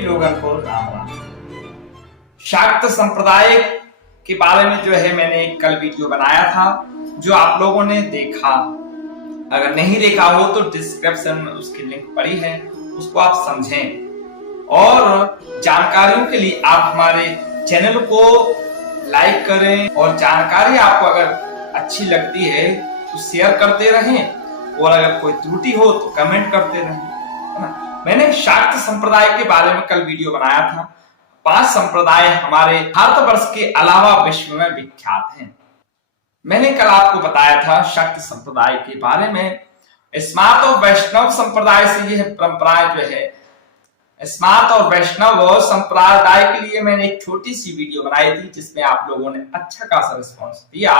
सभी लोगों को राम राम। शाक्त संप्रदाय के बारे में जो है मैंने एक कल वीडियो बनाया था, जो आप लोगों ने देखा। अगर नहीं देखा हो तो डिस्क्रिप्शन में उसकी लिंक पड़ी है, उसको आप समझें। और जानकारियों के लिए आप हमारे चैनल को लाइक करें, और जानकारी आपको अगर अच्छी लगती है तो शेयर करते रहें, और अगर कोई त्रुटि हो तो कमेंट करते रहें, है ना। मैंने शाक्त संप्रदाय के बारे में कल वीडियो बनाया था। 5 संप्रदाय हमारे भारतवर्ष के अलावा विश्व में विख्यात हैं। मैंने कल आपको बताया था शाक्त संप्रदाय के बारे में। स्मार्त और वैष्णव संप्रदाय से यह परंपराएं जो है, स्मार्त और वैष्णव संप्रदाय के लिए मैंने एक छोटी सी वीडियो बनाई थी, जिसमें आप लोगों ने अच्छा खासा रिस्पॉन्स दिया।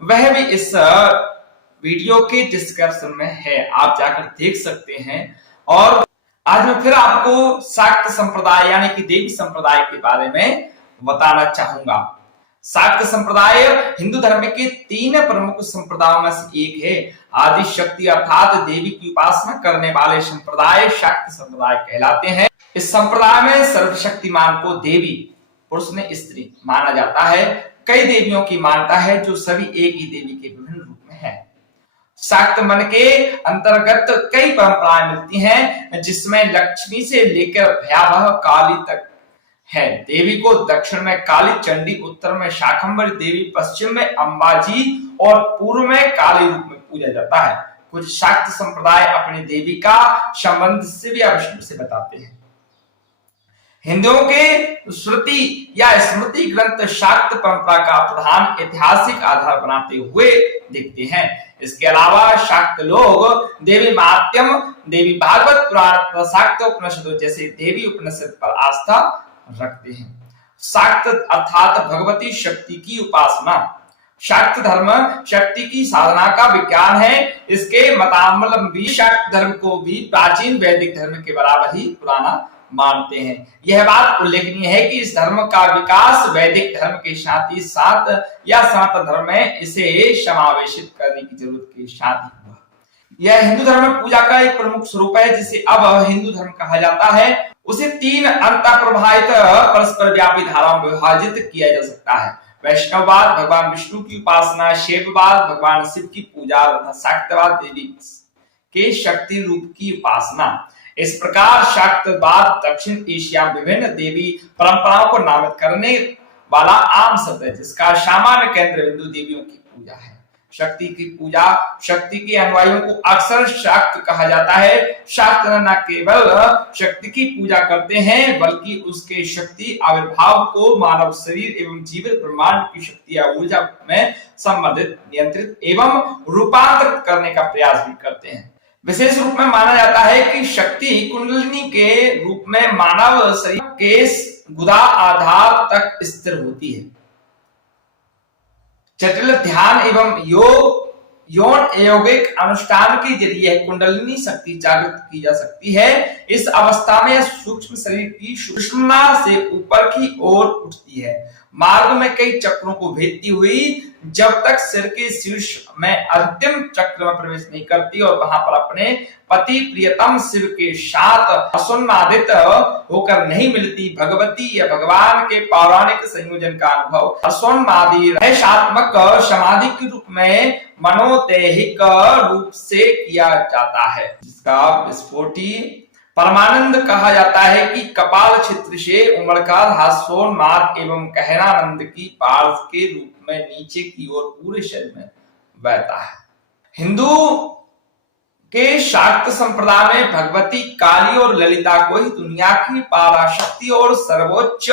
वह भी इस वीडियो के डिस्क्रिप्शन में है, आप जाकर देख सकते हैं। और आज मैं फिर आपको शाक्त संप्रदाय यानी कि देवी संप्रदाय के बारे में बताना चाहूंगा। शाक्त संप्रदाय हिंदू धर्म के 3 प्रमुख संप्रदायों में से एक है। आदि शक्ति अर्थात देवी की उपासना करने वाले संप्रदाय शाक्त संप्रदाय कहलाते हैं। इस संप्रदाय में सर्वशक्तिमान को देवी, पुरुष ने स्त्री माना जाता है। कई देवियों की मान्यता है, जो सभी एक ही देवी के विभिन्न रूप में है। शाक्त मन के अंतर्गत कई परंपराएं मिलती हैं, जिसमें लक्ष्मी से लेकर भयावह काली तक है। देवी को दक्षिण में काली चंडी, उत्तर में शाकंभरी देवी, पश्चिम में अंबाजी और पूर्व में काली रूप में पूजा जाता है। कुछ शाक्त संप्रदाय अपनी देवी का संबंध शिव या विष्णु से बताते हैं। हिंदुओं के श्रुति या स्मृति ग्रंथ शाक्त परंपरा का प्रधान ऐतिहासिक आधार बनाते हुए दिखते हैं। इसके अलावा शाक्त लोग देवी महात्म्यम, देवी भागवत पुराण, शाक्त उपनिषदों जैसे देवी उपनिषद पर आस्था रखते हैं। शाक्त अर्थात भगवती शक्ति की उपासना। शाक्त धर्म शक्ति की साधना का विज्ञान है। इसके मतावलंबी शाक्त धर्म को भी प्राचीन वैदिक धर्म के बराबर ही पुराना मानते हैं। यह बात उल्लेखनीय है कि इस धर्म का विकास वैदिक धर्म के साथ ही साथ या सनातन धर्म में इसे समावेशित करने की जरूरत के साथ ही हुआ। यह हिंदू धर्म में पूजा का एक प्रमुख स्वरूप है, जिसे अब हिंदू धर्म कहा जाता है। उसे 3 अंतर प्रभावित परस्पर व्यापी धाराओं में विभाजित किया जा सकता है। वैष्णववाद भगवान विष्णु की उपासना, शैववाद भगवान शिव की पूजा तथा शाक्तवाद देवी के शक्ति रूप की उपासना। इस प्रकार शाक्तवाद दक्षिण एशिया में विभिन्न देवी परंपराओं को नामित करने वाला आम शब्द है, जिसका सामान्य केंद्र हिंदू देवियों की पूजा है। शक्ति की पूजा, शक्ति के अनुयायियों को अक्सर शाक्त कहा जाता है। शाक्त न केवल शक्ति की पूजा करते हैं, बल्कि उसके शक्ति आविर्भाव को मानव शरीर एवं जीवित ब्रह्मांड की शक्ति या ऊर्जा में संबंधित, नियंत्रित एवं रूपांतरित करने का प्रयास भी करते हैं। विशेष रूप में माना जाता है कि शक्ति कुंडलिनी के रूप में मानव शरीर के गुदा आधार तक स्थिर होती है। जटिल ध्यान एवं यौन यौगिक अनुष्ठान के जरिए कुंडलिनी शक्ति जागृत की जा सकती है। इस अवस्था में सूक्ष्म शरीर की सूक्ष्मता से ऊपर की ओर उठती है, मार्ग में कई चक्रों को भेदती हुई, जब तक सिर के शीर्ष में अंतिम चक्र में प्रवेश नहीं करती और वहां पर अपने पति प्रियतम शिव के साथ असुन्नादित होकर नहीं मिलती। भगवती या भगवान के पौराणिक संयोजन का अनुभव असुन्नादि रहस्यात्मक समाधि के रूप में मनोदैहिक रूप से किया जाता है, जिसका विस्फोटी परमानंद कहा जाता है कि कपाल क्षेत्र से उमड़कर हास्योन्माद एवं गहरानंद की पार्श्व के रूप में नीचे की ओर पूरे शरीर में बहता है। हिंदू के शाक्त संप्रदाय में भगवती काली और ललिता को ही दुनिया की पराशक्ति और सर्वोच्च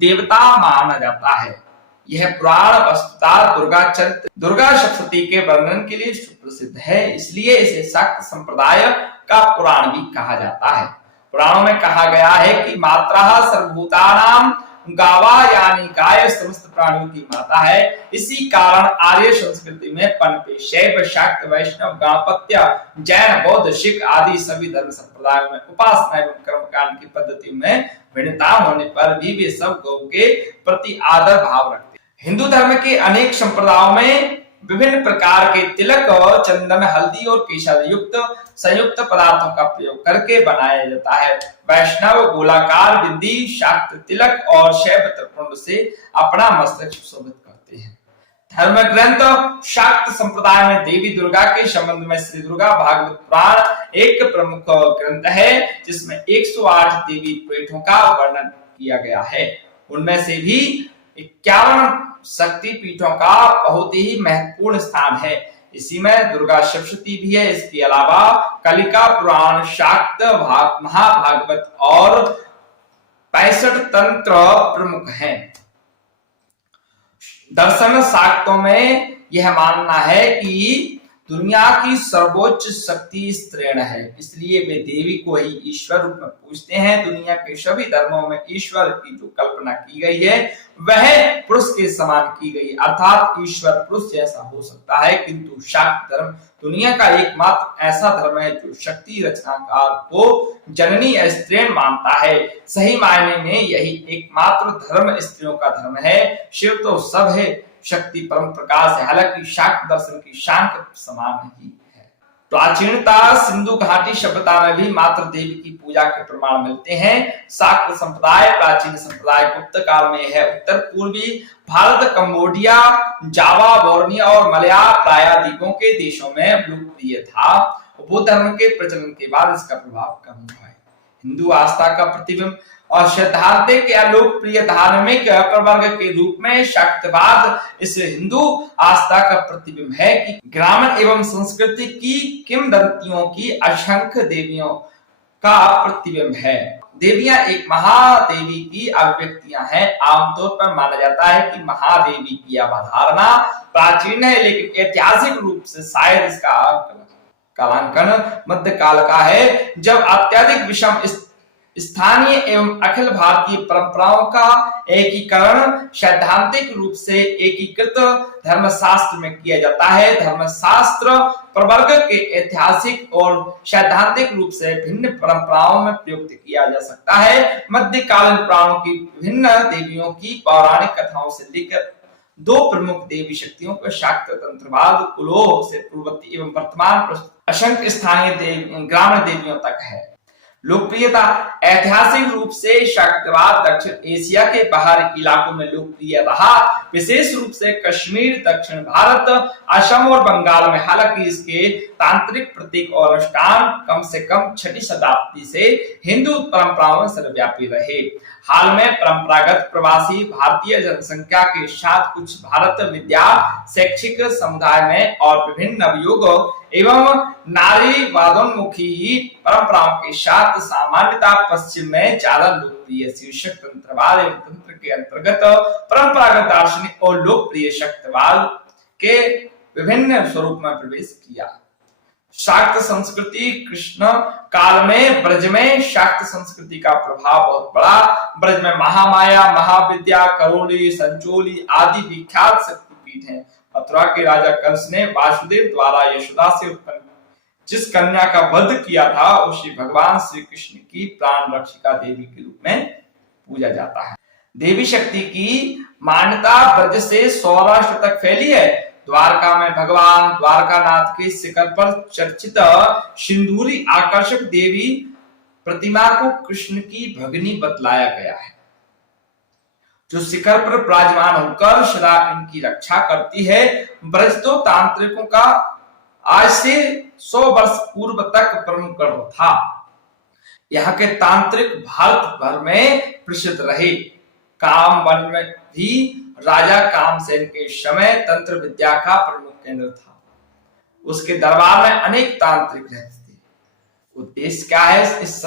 देवता माना जाता है। यह पुराण वस्तुतः दुर्गा सप्तशती के वर्णन के लिए सुप्रसिद्ध है, इसलिए इसे शाक्त संप्रदाय का पुराण भी कहा जाता है। पुराणों में कहा गया है कि मात्रा सर्वभूतानां गावा यानी गाय समस्त प्राणियों की माता है। इसी कारण आर्य संस्कृति में पनपे शैव, शाक्त, वैष्णव, गणपत्य, जैन, बौद्ध, सिख आदि सभी धर्म संप्रदायों में उपासना एवं कर्मकांड की पद्धति में भिन्नता होने पर भी वे सब गौ के प्रति आदर भाव रखते हैं। हिंदू धर्म के अनेक संप्रदायों में विभिन्न प्रकार के तिलक और चंदन, हल्दी और केसर युक्त संयुक्त पदार्थों का प्रयोग करके बनाया जाता है। वैष्णव गोलाकार बिंदी, शाक्त तिलक और शैव त्रिपुंड से अपना मस्तक सुशोभित करते हैं। धर्म ग्रंथ शाक्त संप्रदाय में देवी दुर्गा के संबंध में श्री दुर्गा भागवत पुराण एक प्रमुख ग्रंथ है, जिसमें 108 देवी पीठों का वर्णन किया गया है। उनमें से भी 51 शक्ति पीठों का बहुत ही महत्वपूर्ण स्थान है। इसी में दुर्गा सप्तशती भी है। इसके अलावा कलिका पुराण, शाक्त महाभागवत और 65 तंत्र प्रमुख हैं। दर्शन शाक्तों में यह मानना है कि दुनिया की सर्वोच्च शक्ति स्त्रीण है, इसलिए वे देवी को ही ईश्वर रूप में पूजते हैं। दुनिया के सभी धर्मों में ईश्वर की जो कल्पना की गई है वह पुरुष के समान की गई, अर्थात ईश्वर पुरुष जैसा हो सकता है, किंतु शाक्त धर्म दुनिया का एकमात्र ऐसा धर्म है जो शक्ति रचनाकार को जननी स्त्रीण मानता है। सही मायने में यही एकमात्र धर्म स्त्रियों का धर्म है। शिव तो सब है, शक्ति परम प्रकाश है, हालांकि शाक्त दर्शन की शांत समान नहीं है। प्राचीनता सिंधु घाटी सभ्यता में भी मात्र देवी की पूजा के प्रमाण मिलते हैं। शाक्त संप्रदाय प्राचीन संप्रदाय गुप्त काल में है। उत्तर पूर्वी भारत, कंबोडिया, जावा, बोर्नियो और मलया प्रायद्वीपों के देशों में लोकप्रिय था। बौद्ध धर्म के प्रचलन के बाद इसका प्रभाव कम हुआ है। हिंदू आस्था का प्रतिबिंब और सैद्धांतिक या लोकप्रिय धार्मिक प्रवर्ग के रूप में शाक्तवाद इस हिंदू आस्था का प्रतिबिंब है कि ग्रामीण एवं संस्कृति की किंवदंतियों की असंख्य देवियों का प्रतिबिंब है। देवियां एक महादेवी की अभिव्यक्तियां हैं। आमतौर पर माना जाता है कि महादेवी की अवधारणा प्राचीन है, लेकिन ऐतिहासिक रूप से शायद इसका कालांकन मध्यकाल का है, जब अत्यधिक विषम स्थानीय एवं अखिल भारतीय परंपराओं का एकीकरण सैद्धांतिक रूप से एकीकृत धर्मशास्त्र में किया जाता है। धर्मशास्त्र प्रवर्ग के ऐतिहासिक और सैद्धांतिक रूप से भिन्न परंपराओं में प्रयुक्त किया जा सकता है। मध्यकालीन पुराणों की विभिन्न देवियों की पौराणिक कथाओं से लेकर दो प्रमुख देवी शक्तियों को शाक्त तंत्रवाद कुलों से पूर्ववर्ती एवं वर्तमान असंख्य स्थानीय ग्रामीण देवियों तक है। लोकप्रियता ऐतिहासिक रूप से शाक्तवाद दक्षिण एशिया के बाहरी इलाकों में लोकप्रिय रहा, विशेष रूप से कश्मीर, दक्षिण भारत, असम और बंगाल में। हालांकि इसके तांत्रिक प्रतीक और अनुष्ठान कम से कम 6वीं शताब्दी से हिंदू परंपराओं में सर्वव्यापी रहे। हाल में परंपरागत प्रवासी भारतीय जनसंख्या के साथ कुछ भारत विद्या शैक्षिक समुदाय में और विभिन्न नवयुग एवं नारीवादोन्मुखी परंपराओं के साथ सामान्यतः पश्चिम में ज्यादा लोकप्रिय शीर्षक तंत्रवाद एवं तंत्र के अंतर्गत परंपरागत दार्शनिक और लोकप्रिय शक्तिवाद के विभिन्न स्वरूप में प्रवेश किया। शाक्त संस्कृति कृष्ण काल में ब्रज में शाक्त संस्कृति का प्रभाव बहुत बड़ा। ब्रज में महामाया, महाविद्या, करोली, संचोली आदि विख्यात शक्तिपीठ हैं। मथुरा के राजा कंस ने वासुदेव द्वारा यशोदा से उत्पन्न जिस कन्या का वध किया था उसे भगवान श्री कृष्ण की प्राण रक्षिका देवी के रूप में पूजा जाता है। देवी शक्ति की मान्यता ब्रज से सौराष्ट्र तक फैली है। द्वारका में भगवान द्वारकानाथ के शिखर पर चर्चित सिंदूरी आकर्षक देवी प्रतिमा को कृष्ण की भगिनी बतलाया गया है, जो शिखर पर विराजमान होकर सदा इनकी रक्षा करती है। ब्रज तो तांत्रिकों का आज से 100 वर्ष पूर्व तक प्रमुख गर्व था। यहाँ के तांत्रिक भारत भर में प्रसिद्ध रहे। कामवन में भी राजा कामसेन के समय तंत्र विद्या का प्रमुख केंद्र था। उसके दरबार में अनेक तांत्रिक रहते थे। उद्देश्य क्या है? इस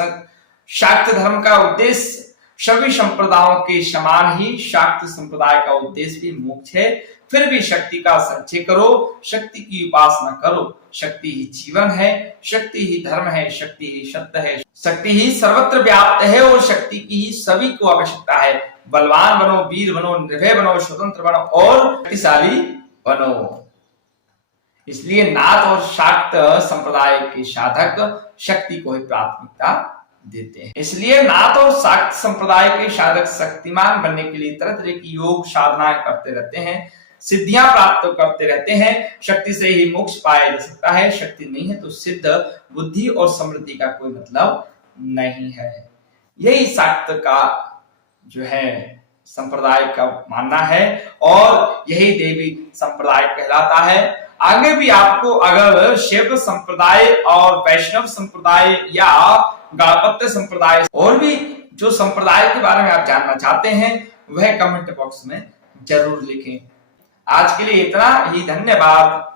शाक्त धर्म का उद्देश्य सभी संप्रदायों के समान ही शाक्त संप्रदाय का उद्देश्य भी मोक्ष है। फिर भी शक्ति का संचय करो, शक्ति की उपासना करो। शक्ति ही जीवन है, शक्ति ही धर्म है, शक्ति ही सत्य है, शक्ति ही सर्वत्र व्याप्त है और शक्ति की ही सभी को आवश्यकता है। बलवान बनो, वीर बनो, निर्भय बनो, स्वतंत्र बनो और शक्तिशाली बनो। इसलिए नाथ और शाक्त संप्रदाय के साधक शक्ति को ही प्राथमिकता देते हैं। इसलिए नाथ और शाक्त संप्रदाय के साधक शक्तिमान बनने के लिए तरह तरह की योग साधनाएं करते रहते हैं। सिद्धियां प्राप्त करते रहते हैं। शक्ति से ही मोक्ष पाया जा सकता है, शक्ति नहीं है तो सिद्ध बुद्धि और समृद्धि का कोई मतलब नहीं है। यही शाक्त का जो है संप्रदाय का मानना है और यही देवी संप्रदाय कहलाता है। आगे भी आपको अगर शैव संप्रदाय और वैष्णव संप्रदाय या गाणपत्य संप्रदाय और भी जो संप्रदाय के बारे में आप जानना चाहते हैं वह कमेंट बॉक्स में जरूर लिखें। आज के लिए इतना ही, धन्यवाद।